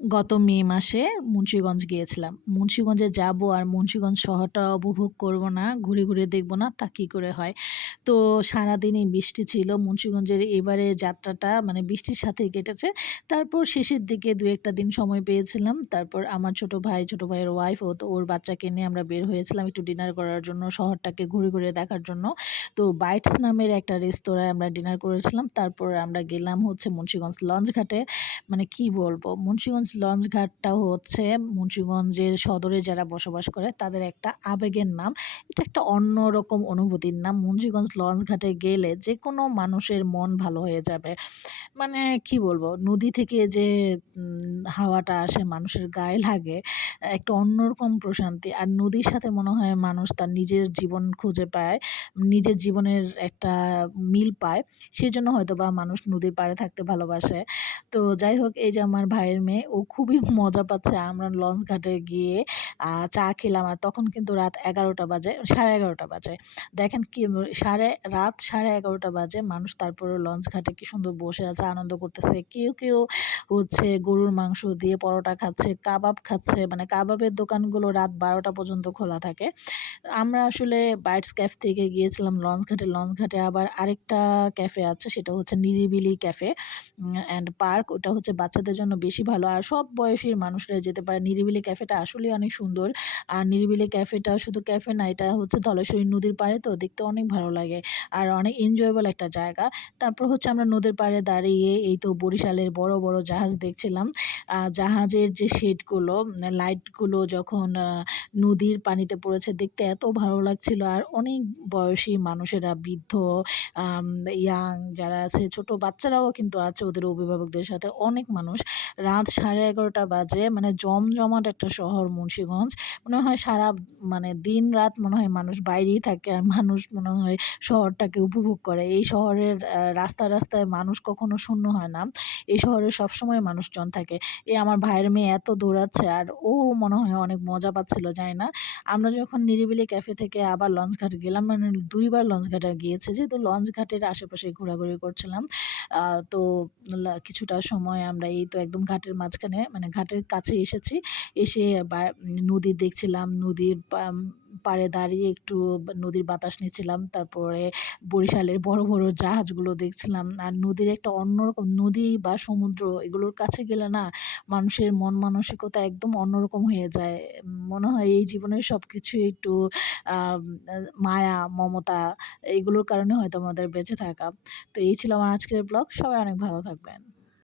গত মে মাসে মুন্সিগঞ্জ গিয়েছিলাম। মুন্সিগঞ্জে যাব আর মুন্সিগঞ্জ শহরটা উপভোগ করব না, ঘুরে, ঘুরে দেখব না, তা কী করে হয়? তো সারাদিনই বৃষ্টি ছিল। মুন্সিগঞ্জের এবারে যাত্রাটা মানে বৃষ্টির সাথেই কেটেছে। তারপর শেষের দিকে ২-১ টা দিন সময় পেয়েছিলাম। তারপর আমার ছোট ভাই, ছোট ভাইয়ের ওয়াইফ ও তো ওর বাচ্চাকে নিয়ে আমরা বের হয়েছিলাম একটু ডিনার করার জন্য, শহরটাকে ঘুরে, ঘুরে দেখার জন্য। তো বাইটস নামের একটা রেস্তোরাঁয় আমরা ডিনার করেছিলাম। তারপর আমরা গেলাম হচ্ছে মুন্সিগঞ্জ লঞ্চ ঘাটে। মানে কি বলবো? মুন্সিগঞ্জ লঞ্চ ঘাটটা হচ্ছে মুন্সিগঞ্জের সদরে যারা বসবাস করে তাদের একটা আবেগের নাম। এটা একটা অন্যরকম অনুভূতির নাম। মুন্সিগঞ্জ লঞ্চ ঘাটে গেলে যেকোনো মানুষের মন ভালো হয়ে যাবে। মানে কি বলবো? নদী থেকে যে হাওয়াটা আসে মানুষের গায়ে লাগে, একটা অন্যরকম প্রশান্তি। আর নদীর সাথে মনে হয় মানুষ তার নিজের জীবন খুঁজে পায়, নিজের জীবনের একটা মিল পায়। সেজন্য হয়তোবা মানুষ নদীর পাড়ে থাকতে ভালোবাসে। তো যাই হোক, এই যে আমার ভাইয়ের মেয়ে, ও খুবই মজা পাচ্ছে। আমরা লঞ্চ ঘাটে গিয়ে চা খেলাম আর তখন কিন্তু রাত ১১টা বাজে, 11:30 বাজে। দেখেন কি রাত 11:30 বাজে, মানুষ তারপরেও লঞ্চ ঘাটে কি সুন্দর বসে আছে, আনন্দ করতেছে। কেউ, কেউ হচ্ছে গরুর মাংস দিয়ে পরোটা খাচ্ছে, কাবাব খাচ্ছে। মানে কাবাবের দোকানগুলো রাত 12টা পর্যন্ত খোলা থাকে। আমরা আসলে বাইটস ক্যাফে থেকে গিয়েছিলাম লঞ্চ ঘাটে। লঞ্চ ঘাটে আবার আরেকটা ক্যাফে আছে, সেটা হচ্ছে নিরিবিলি ক্যাফে অ্যান্ড পার্ক। ওটা হচ্ছে বাচ্চাদের জন্য বেশি ভালো। আর সব বয়সীর মানুষরা যেতে পারে। নিরিবিলি ক্যাফেটা আসলেই অনেক সুন্দর। আর নিরিবিলি ক্যাফেটা শুধু ক্যাফে না, এটা হচ্ছে ধলেশ্বরী নদীর পাড়ে, তো দেখতে অনেক ভালো লাগে। আর অনেক এনজয়েবল একটা জায়গা। তারপর হচ্ছে আমরা নদীর পাড়ে দাঁড়িয়ে এই তো বরিশালের বড়, বড় জাহাজ দেখছিলাম। জাহাজের যে শেডগুলো, লাইটগুলো যখন নদীর পানিতে পড়েছে দেখতে এত ভালো লাগছিল। আর অনেক বয়সী মানুষেরা, বৃদ্ধ, আম ইয়াং যারা আছে, ছোট বাচ্চারাও কিন্তু আছে ওদের অভিভাবকদের সাথে, অনেক মানুষ। রাত 11:30 বাজে, মানে জমজমাট একটা শহর মুন্সিগঞ্জ। মনে হয় মানে দিন-রাত মনে হয় মানুষ বাইরেই থাকে আর মানুষ মনে হয় শহরটাকে উপভোগ করে। এই শহরের রাস্তায়, রাস্তায় মানুষ কখনো শূন্য হয় না। এই শহরে সবসময় মানুষজন থাকে। এই আমার ভাইয়ের মেয়ে এত দৌড়াচ্ছে আর ও মনে হয় অনেক মজা পাচ্ছিল, জানি না। আমরা যখন নিরিবিলি ক্যাফে থেকে আবার লঞ্চ ঘাটে গেলাম, মানে ২ বার লঞ্চ ঘাটে গিয়েছি, যেহেতু লঞ্চ ঘাটের আশেপাশে ঘোরাঘুরি করছিলাম। আ তো কিছুটা সময় আমরা এই তো একদম ঘাটের মাঝখানে, মানে ঘাটের কাছে এসেছি। এসে নদী দেখছিলাম, নদীর পাড়ে দাঁড়িয়ে একটু নদীর বাতাস নিচ্ছিলাম। তারপরে বরিশালের বড়, বড় জাহাজগুলো দেখছিলাম। আর নদীর একটা অন্যরকম, নদী বা সমুদ্র এগুলোর কাছে গেলে না মানুষের মন মানসিকতা একদম অন্যরকম হয়ে যায়। মনে হয় এই জীবনের সবকিছুই একটু আম আ মায়া, মমতা এগুলোর কারণে হয়তো আমাদের বেঁচে থাকা। তো এই ছিল আমার আজকের ব্লগ। সবাই অনেক ভালো থাকবেন।